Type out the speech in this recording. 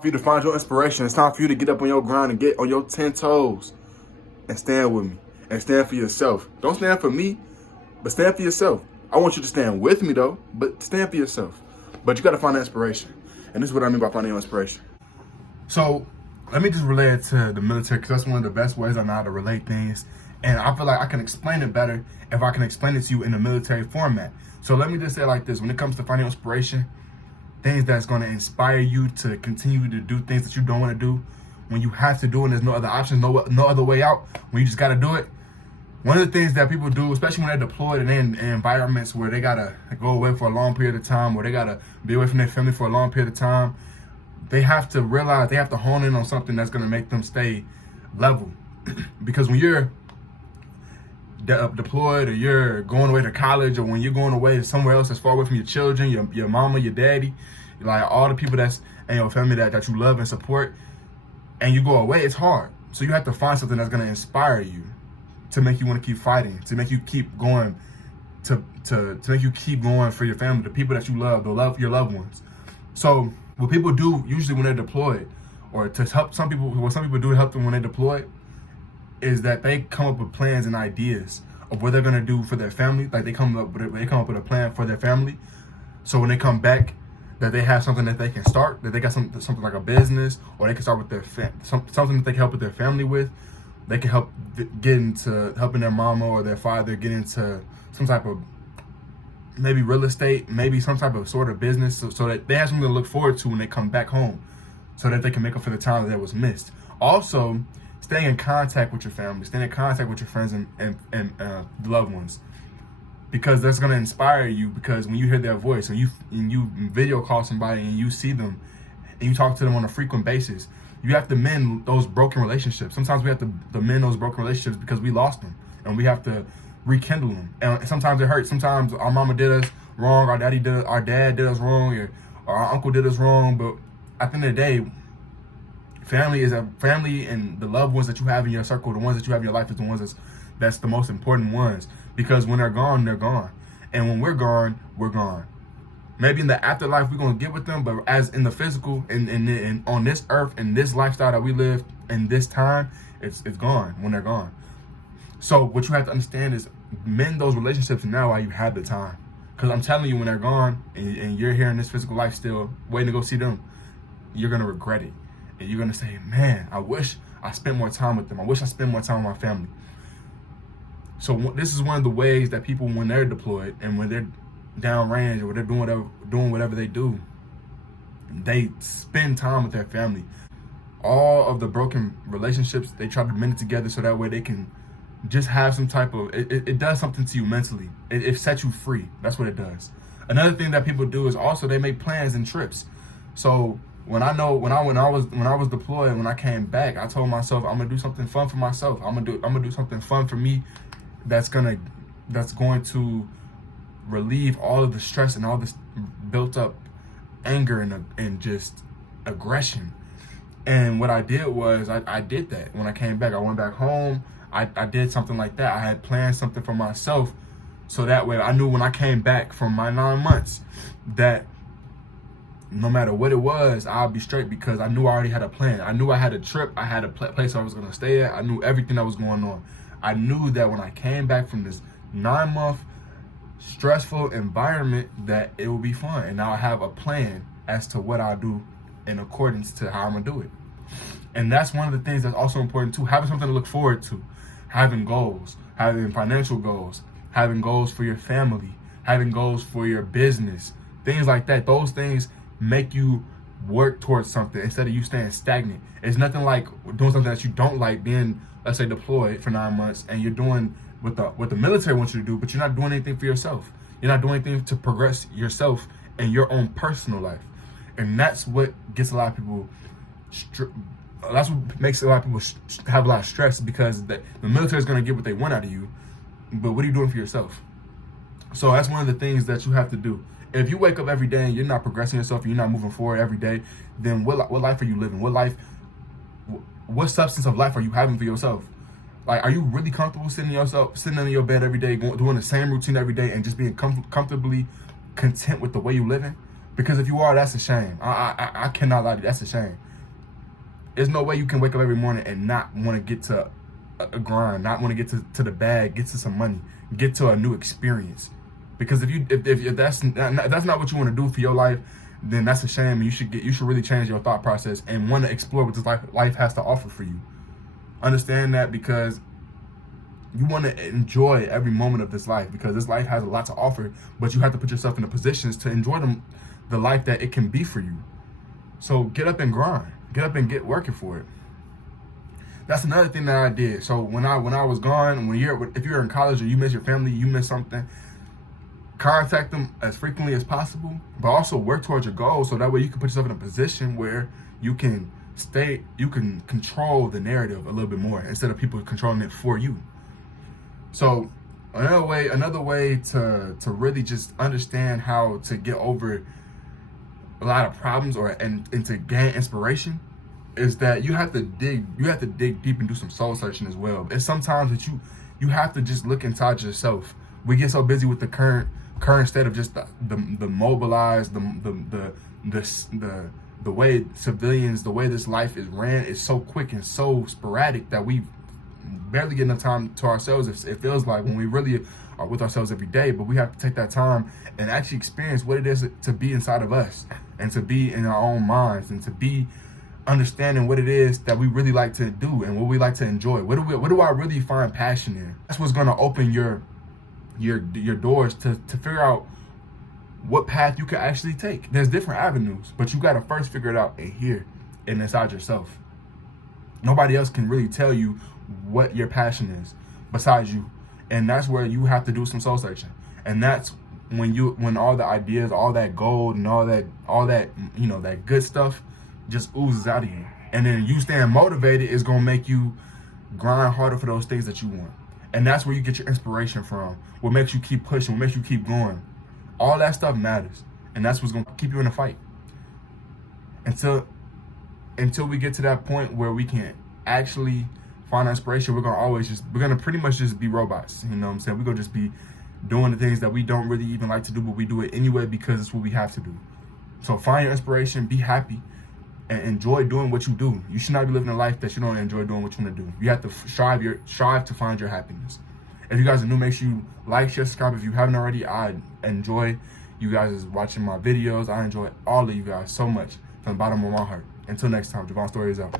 For you to find your inspiration. It's time for you to get up on your grind and get on your 10 toes and stand with me and stand for yourself. Don't stand for me, but stand for yourself. I want you to stand with me though, but stand for yourself. But you got to find that inspiration. And this is what I mean by finding your inspiration. So let me just relate it to the military, because that's one of the best ways I know how to relate things. And I feel like I can explain it better if I can explain it to you in a military format. So let me just say it like this. When it comes to finding inspiration, things that's going to inspire you to continue to do things that you don't want to do, when you have to do it and there's no other options, no other way out, when you just got to do it. One of the things that people do, especially when they're deployed and in environments where they got to go away for a long period of time, or they got to be away from their family for a long period of time, they have to realize, they have to hone in on something that's going to make them stay level. Because when you're deployed, or you're going away to college, or when you're going away to somewhere else that's far away from your children, your mama, your daddy, like all the people that's in your family that you love and support, and you go away, it's hard. So you have to find something that's going to inspire you, to make you want to keep fighting, to make you keep going, to make you keep going for your family, the people that you love, your loved ones. So what people do usually when they're deployed, or to help some people, what some people do to help them when they're deployed, is that they come up with plans and ideas of what they're gonna do for their family. Like they come up with a plan for their family, so when they come back, that they have something that they can start, that they got something like a business, or they can start with their something that they can help with their family with. They can help get into helping their mama or their father get into some type of maybe real estate, maybe some type of sort of business, so that they have something to look forward to when they come back home, so that they can make up for the time that was missed. Also, staying in contact with your family, staying in contact with your friends and loved ones, because that's going to inspire you. Because when you hear their voice, and you video call somebody and you see them and you talk to them on a frequent basis, you have to mend those broken relationships. Sometimes we have to mend those broken relationships because we lost them, and we have to rekindle them. And sometimes it hurts. Sometimes our mama did us wrong, our dad did us wrong, or our uncle did us wrong. But at the end of the day, family, and the loved ones that you have in your circle, the ones that you have in your life, is the ones that's the most important ones. Because when they're gone, they're gone. And when we're gone, we're gone. Maybe in the afterlife we're gonna get with them, but as in the physical and on this earth, and this lifestyle that we live in this time, it's gone when they're gone. So what you have to understand is mend those relationships now while you have the time. Because I'm telling you, when they're gone and you're here in this physical life still waiting to go see them, you're gonna regret it. And you're gonna say, man, I wish I spent more time with them. I wish I spent more time with my family. So this is one of the ways that people, when they're deployed and when they're downrange, or they're doing whatever they do, they spend time with their family. All of the broken relationships, they try to mend it together so that way they can just have some type of, it does something to you mentally. It sets you free. That's what it does. Another thing that people do is also they make plans and trips. So when I was deployed, when I came back, I told myself I'm gonna do something fun for myself. I'm gonna do something fun for me that's going to relieve all of the stress and all this built up anger and just aggression. And what I did was I did that. When I came back, I went back home. I did something like that. I had planned something for myself, so that way I knew when I came back from my 9 months that no matter what it was, I'll be straight, because I knew I already had a plan. I knew I had a trip. I had a place I was going to stay at. I knew everything that was going on. I knew that when I came back from this 9-month stressful environment, that it would be fun. And now I have a plan as to what I'll do in accordance to how I'm gonna do it. And that's one of the things that's also important too, having something to look forward to, having goals, having financial goals, having goals for your family, having goals for your business, things like that. Those things make you work towards something instead of you staying stagnant. It's nothing like doing something that you don't like, being, let's say, deployed for 9 months, and you're doing what the military wants you to do, but you're not doing anything for yourself. You're not doing anything to progress yourself in your own personal life. And that's what gets a lot of people, that's what makes a lot of people have a lot of stress, because the military is going to get what they want out of you, but what are you doing for yourself? So that's one of the things that you have to do. If you wake up every day and you're not progressing yourself, and you're not moving forward every day, then what life are you living? What substance of life are you having for yourself? Like, are you really comfortable sitting in your bed every day, doing the same routine every day, and just being comfortably content with the way you're living? Because if you are, that's a shame. I cannot lie to you, that's a shame. There's no way you can wake up every morning and not want to get to a grind, not want to get to the bag, get to some money, get to a new experience. Because if that's not what you want to do for your life, then that's a shame. You should really change your thought process and want to explore what this life has to offer for you. Understand that, because you want to enjoy every moment of this life, because this life has a lot to offer, but you have to put yourself in the positions to enjoy the life that it can be for you. So get up and grind. Get up and get working for it. That's another thing that I did. So when I was gone, if you're in college or you miss your family, you miss something, contact them as frequently as possible, but also work towards your goals, so that way you can put yourself in a position where you can control the narrative a little bit more instead of people controlling it for you. So another way to really just understand how to get over a lot of problems and to gain inspiration is that you have to dig deep and do some soul searching as well. It's sometimes that you have to just look inside yourself. We get so busy with the current state of just the mobilized, the way civilians, the way this life is ran is so quick and so sporadic that we barely get enough time to ourselves. It feels like, when we really are with ourselves every day. But we have to take that time and actually experience what it is to be inside of us, and to be in our own minds, and to be understanding what it is that we really like to do and what we like to enjoy. What do I really find passion in? That's what's going to open your doors to figure out what path you can actually take. There's different avenues, but you got to first figure it out in here and inside yourself. Nobody else can really tell you what your passion is besides you. And that's where you have to do some soul searching. And that's when all the ideas, all that gold and all that, that good stuff just oozes out of you. And then you staying motivated is going to make you grind harder for those things that you want. And that's where you get your inspiration from. What makes you keep pushing, what makes you keep going. All that stuff matters. And that's what's going to keep you in the fight. Until we get to that point where we can actually find inspiration, we're going to pretty much just be robots. You know what I'm saying? We're going to just be doing the things that we don't really even like to do, but we do it anyway because it's what we have to do. So find your inspiration, be happy, and enjoy doing what you do. You should not be living a life that you don't enjoy doing what you want to do. You have to strive to find your happiness. If you guys are new, make sure you like, share, subscribe. If you haven't already, I enjoy you guys watching my videos. I enjoy all of you guys so much from the bottom of my heart. Until next time, Javon Story is out.